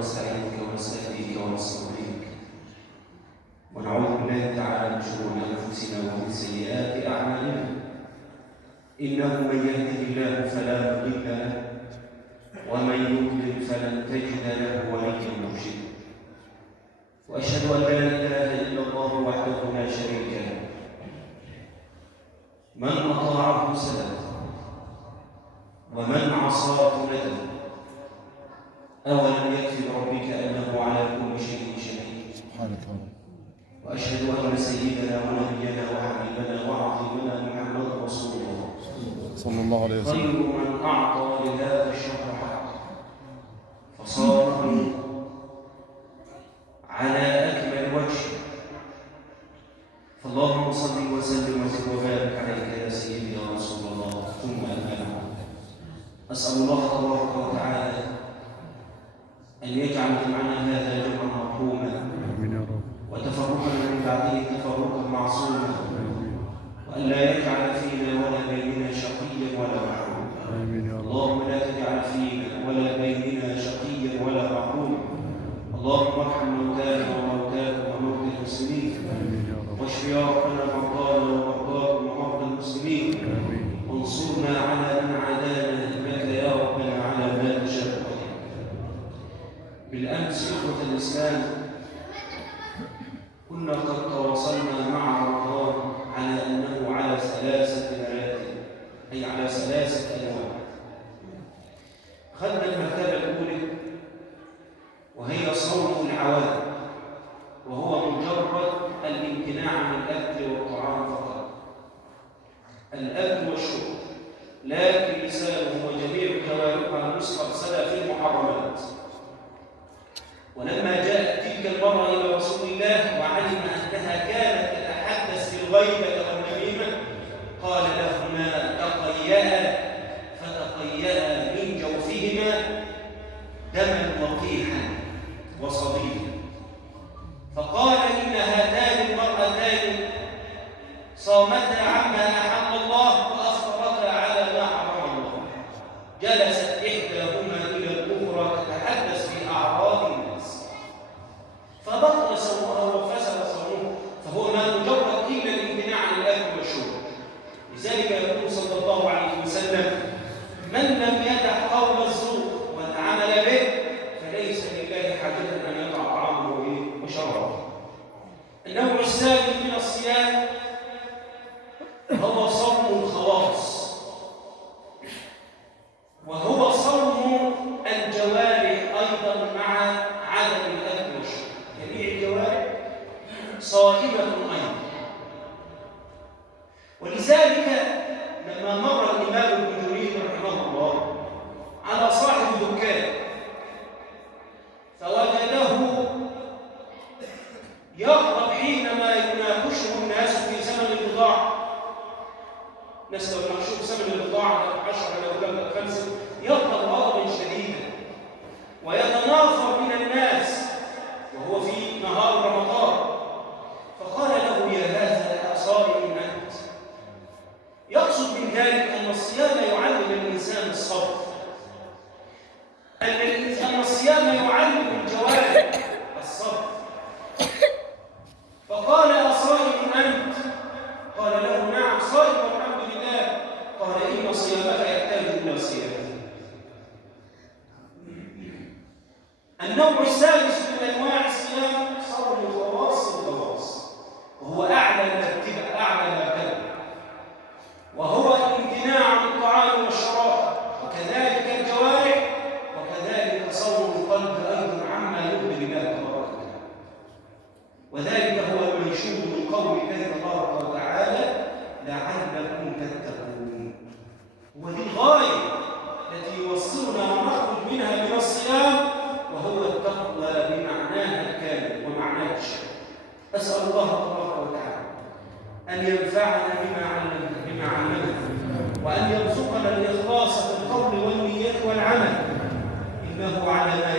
ونستعينك ونستهديك ونستغفرك ونعوذ بالله تعالى من شرور انفسنا ومن سيئات اعمالنا. انه من يهده الله فلا مضل له ومن يضلل فلن تجد له وليا مرشدا. واشهد ان لا اله الا الله وحده لا شريك له من اطاعه سدد ومن عصاه ندم. أولم يكفي بربك أنه على كل شيء شهيد. سبحانك رب. وأشهد أن سيدنا ونبينا وحبيبنا وعظيمنا محمد رسول الله صلى الله عليه وسلم خير من أعطى لهذا الشهر حقه فصامه على أكمل وجه. فاللهم صل وسلم وزد وبارك عليك يا سيدي يا رسول الله. ثم أما بعد، أسأل الله تبارك وتعالى أن يجعل جمعنا هذا جمعا مرحوما وتفرقنا من بعده تفرقا معصوما، وأن لا يجعل فينا ولا بيننا شقيا ولا محروما. اللهم لا تجعل فينا ولا بيننا شقيا ولا محروما. اللهم ارحم موتانا وموتاكم وموتى المسلمين، واشف يا ربنا مرضانا ومرضاكم ومرضى المسلمين، وانصرنا على من عادانا إنك يا ربنا على ما تشاء. بالأمس إخوة الإسلام كنا قد تواصلنا مع رمضان على أنه على 3 مراتب، أي على 3 أنواع. خدنا المرتبة الأولى وهي صوم العوام، وهو مجرد الامتناع عن الأكل والطعام فقط، الأكل والشرب، لكن لسانه وجميع جوارحها مسترسلة في المحرمات. ولما جاءت تلك المرأة إلى رسول الله وعلم أنها كانت تتحدث في الغيبة والنميمة قال لهما تقيأ، فتقيأ من جوفهما دما وقيحا وصديدا. فقال إن هاتان المرأتان صامتا عما أحل الله وأفطرتا على ما حرم الله. جلست إحداهما إلى الأخرى تتحدث في أعراض الناس، فبطل صومها وفسد صومه، فهو ما مجرد إلا الامتناع عن الأكل والشرب. لذلك يقول صلى الله عليه وسلم: من لم يدع قول الزور والعمل به فليس لله حاجة أن يدع طعامه وشرابه. النوع الثاني من الصيام هو صوم الخواص، وهو صوم الجوارح أيضا مع عدم الأكل والشرب. جميع الجوارح صائمة أيضا. ولذلك لما مر الإمام ابن جرير رحمه الله على صاحب دكان فوجده يغضب حينما يناقشه الناس في ثمن البضاعة. الناس لو ناقشوه في ثمن البضاعة 10 لو لم 5 يغضب غضبا شديدا ويتنافر من الناس وهو في نهار رمضان. فقال له: يا هذا أصائم أنت؟ يقصد من ذلك أن الصيام يعلم الإنسان الصبر، أن الصيام يعلم الجوارح الصبر. فقال: أصائم أنت؟ قال له: نعم صائم والحمد لله. قال: إن صيامك يحتاج إلى صيام. النوع الثالث من أنواع الصيام صوم الخواص الخواص، وهو أعلى مرتبة، وهو الامتناع عن الطعام والشراب، وكذلك الجوارح، وكذلك صوم القلب أيضا عما يغضب الله تبارك وتعالى. وذلك هو المنشود من قول الله تبارك وتعالى: لعلكم تتقون. ودي الغاية التي يوصلنا ونخرج منها من الصيام، وهو التقوى بمعناها الكامل ومعناها الشامل. أسأل الله تبارك وتعالى أن ينفعنا بما علمنا، وأن يرزقنا الإخلاص في القول والنية والعمل، إنه على ما